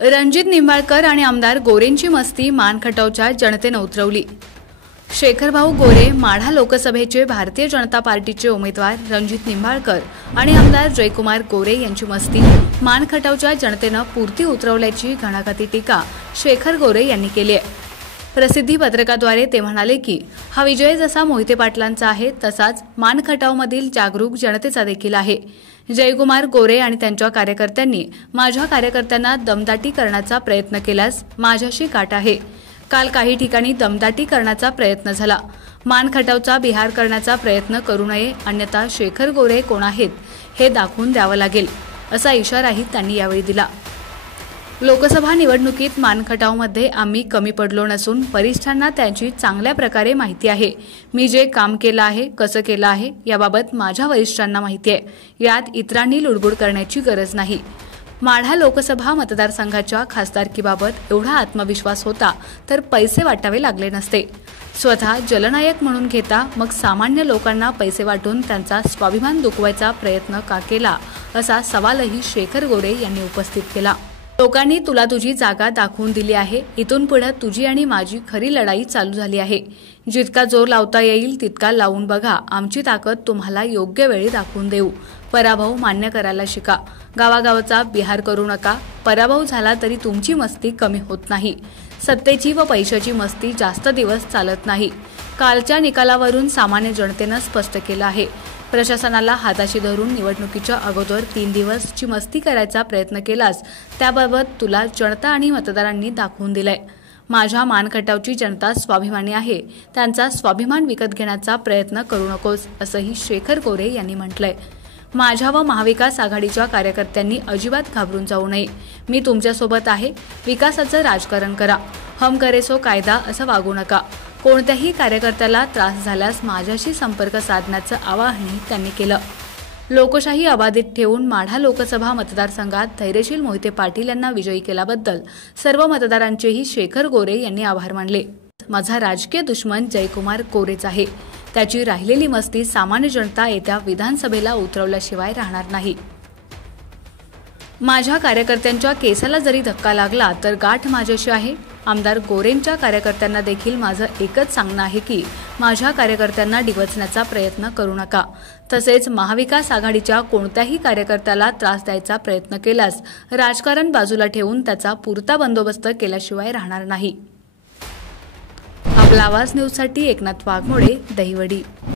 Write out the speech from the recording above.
रणजित निंबाळकर आणि आमदार गोरेंची मस्ती मानखटावच्या जनतेनं उतरवली। शेखरभाऊ गोरे माढा लोकसभेचे भारतीय जनता पार्टीचे उमेदवार रणजित निंबाळकर आणि आमदार जयकुमार गोरे यांची मस्ती मानखटावच्या जनतेनं पुरती उतरवल्याची घणाघाती टीका शेखर गोरे यांनी केली आहे। प्रसिद्धी पत्रकाद्वारे ते म्हणाले की हा विजय जसा मोहिते पाटलांचा आहे तसाच मानखटावमधील जागरूक जनतेचा देखील आहे। जयकुमार गोरे आणि त्यांच्या कार्यकर्त्यांनी माझ्या कार्यकर्त्यांना दमदाटी करण्याचा प्रयत्न केल्यास माझ्याशी गाठ आहे। काल काही ठिकाणी दमदाटी करण्याचा प्रयत्न झाला, मानखटावचा बिहार करण्याचा प्रयत्न करू नये, अन्यथा शेखर गोरे कोण आहेत हे दाखवून द्यावं लागेल, असा इशाराही त्यांनी यावेळी दिला। लोकसभा निवडणुकीत मानखटावमध्ये आम्ही कमी पडलो नसून वरिष्ठांना त्यांची चांगल्या प्रकारे माहिती आहे। मी जे काम केलं आहे, कसं केलं आहे याबाबत माझ्या वरिष्ठांना माहिती आहे। यात इतरांनी लुडबुड करण्याची गरज नाही। माढा लोकसभा मतदारसंघाच्या खासदारकीबाबत एवढा आत्मविश्वास होता तर पैसे वाटावे लागले नसते। स्वतः जलनायक म्हणून घेता मग सामान्य लोकांना पैसे वाटून त्यांचा स्वाभिमान दुखवायचा प्रयत्न का केला, असा सवालही शेखर गोरे यांनी उपस्थित केला। लोकांनी तुला तुझी जागा दाखवून दिली आहे। इथून पुढे तुझी आणि माझी खरी लढाई चालू झाली आहे। जितका जोर लावता येईल तितका लावून बघा। आमची ताकद तुम्हाला योग्य वेळी दाखवून देऊ। पराभव मान्य करायला शिका। गावागावाचा बिहार करू नका। पराभव झाला तरी तुमची मस्ती कमी होत नाही। सत्तेची व पैशाची मस्ती जास्त दिवस चालत नाही। कालच्या निकालावरून सामान्य जनतेनं स्पष्ट केलं आहे। प्रशासनाला हाताशी धरून निवडणुकीच्या अगोदर 3 दिवसची मस्ती करायचा प्रयत्न केलास त्याबाबत तुला जनता आणि मतदारांनी दाखवून दिलंय। माझ्या मानखटावची जनता स्वाभिमानी आहे। त्यांचा स्वाभिमान विकत घेण्याचा प्रयत्न करू नकोस, असंही शेखर गोरे यांनी म्हटलंय। माझ्या व महाविकास आघाडीच्या कार्यकर्त्यांनी अजिबात घाबरून जाऊ नये। मी तुमच्यासोबत आहे। विकासाचं राजकारण करा। हम करे सो कायदा असं वागू नका। कोणत्याही कार्यकर्त्याला त्रास झाल्यास माझ्याशी संपर्क साधण्याचं आवाहनही त्यांनी केलं। लोकशाही अबाधित ठेवून माढा लोकसभा मतदारसंघात धैर्यशील मोहिते पाटील यांना विजयी केल्याबद्दल सर्व मतदारांचेही शेखर गोरे यांनी आभार मानले। माझा राजकीय दुश्मन जयकुमार गोरेच आहे। त्याची राहिलेली मस्ती सामान्य जनता येत्या विधानसभेला उतरवल्याशिवाय राहणार नाही। माझ्या कार्यकर्त्यांच्या केसाला जरी धक्का लागला तर गाठ माझ्याशी आहे। आमदार गोरेंच्या कार्यकर्त्यांना देखील माझं एकच सांगणं आहे की माझ्या कार्यकर्त्यांना डिवचण्याचा प्रयत्न करू नका। तसेच महाविकास आघाडीच्या कोणत्याही कार्यकर्त्याला त्रास द्यायचा प्रयत्न केल्यास राजकारण बाजूला ठेवून त्याचा पुरता बंदोबस्त केल्याशिवाय राहणार नाही। आपला आवाज न्यूजसाठी एकनाथ वाघमोडे, दहिवडी।